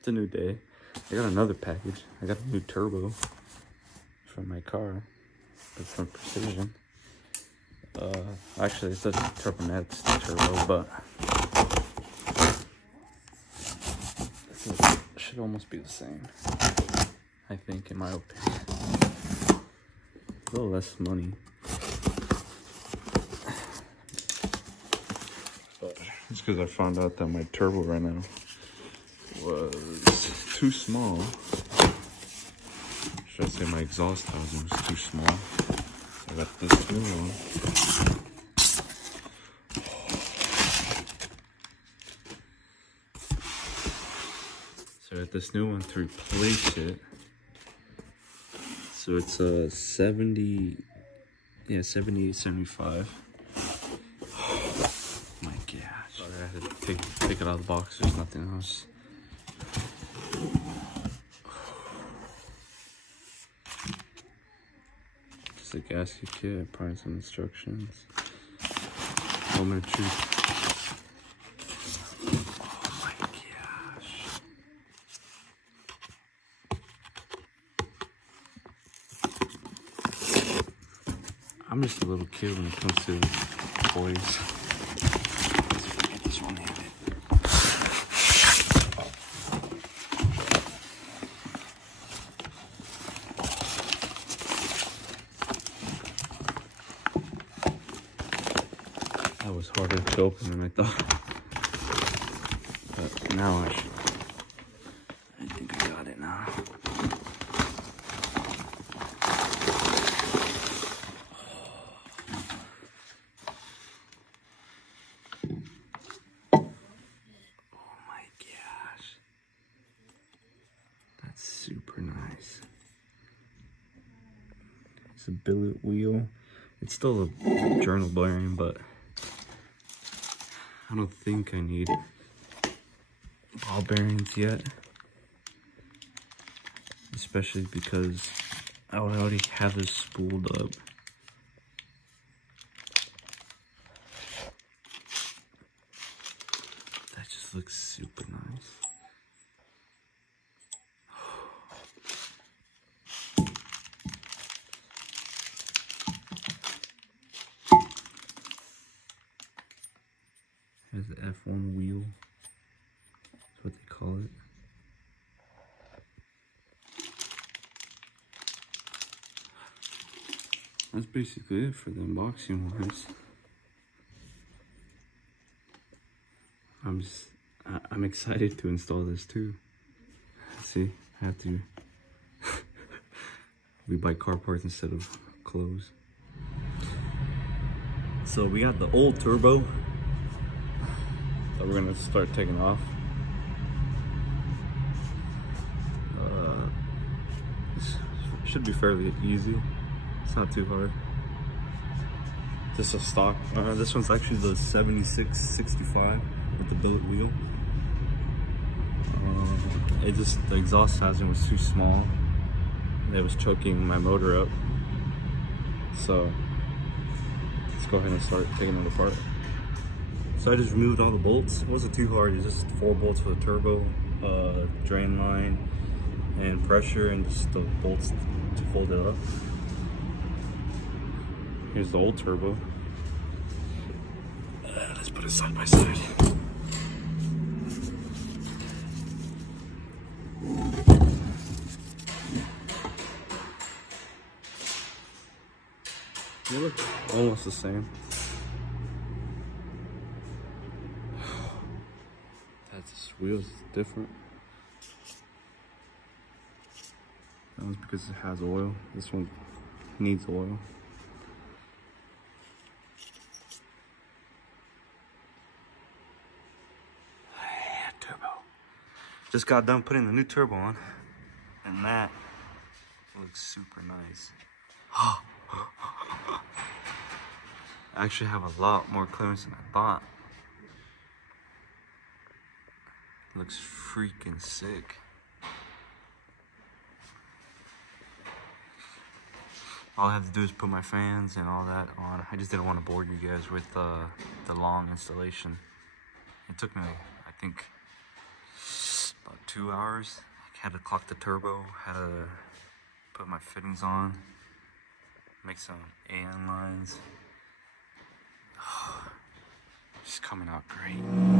It's a new day. I got another package. I got a new turbo from my car. It's from Precision. Actually, it's a Turbonetics Turbo, but this should almost be the same, I think, in my opinion. A little less money. But it's because I found out that my turbo right now was too small. Should I say my exhaust housing was too small? So I got this new one. So I got this new one to replace it. So it's a 78, 75. Oh my gosh. Sorry, I had to take it out of the box. There's nothing else. Just a gasket kit, probably some instructions. Moment of truth. Oh my gosh. I'm just a little kid when it comes to toys. Let's get this one handed. That was harder to open than I thought. But now I think I got it now. Super nice. It's a billet wheel. It's still a journal bearing, but I don't think I need ball bearings yet. Especially because I already have this spooled up. That just looks super nice. Here's the F1 wheel. That's what they call it. That's basically it for the unboxing wise. I'm excited to install this too. See, I have to. We buy car parts instead of clothes. So we got the old turbo that we're gonna start taking off. This should be fairly easy. It's not too hard. Just a stock. This one's actually the 7665 with the billet wheel. The exhaust housing was too small. It was choking my motor up. So let's go ahead and start taking it apart. So I just removed all the bolts. It wasn't too hard. It's just 4 bolts for the turbo, drain line, and pressure, and just the bolts to fold it up. Here's the old turbo. Let's put it side by side. They look almost the same. That's wheels different. That one's because it has oil. This one needs oil. Yeah, turbo. Just got done putting the new turbo on, and that looks super nice. I actually have a lot more clearance than I thought. Looks freaking sick. All I have to do is put my fans and all that on. I just didn't want to bore you guys with the long installation. It took me, I think, about 2 hours. Had to clock the turbo, had to put my fittings on, make some AN lines. Just coming out great.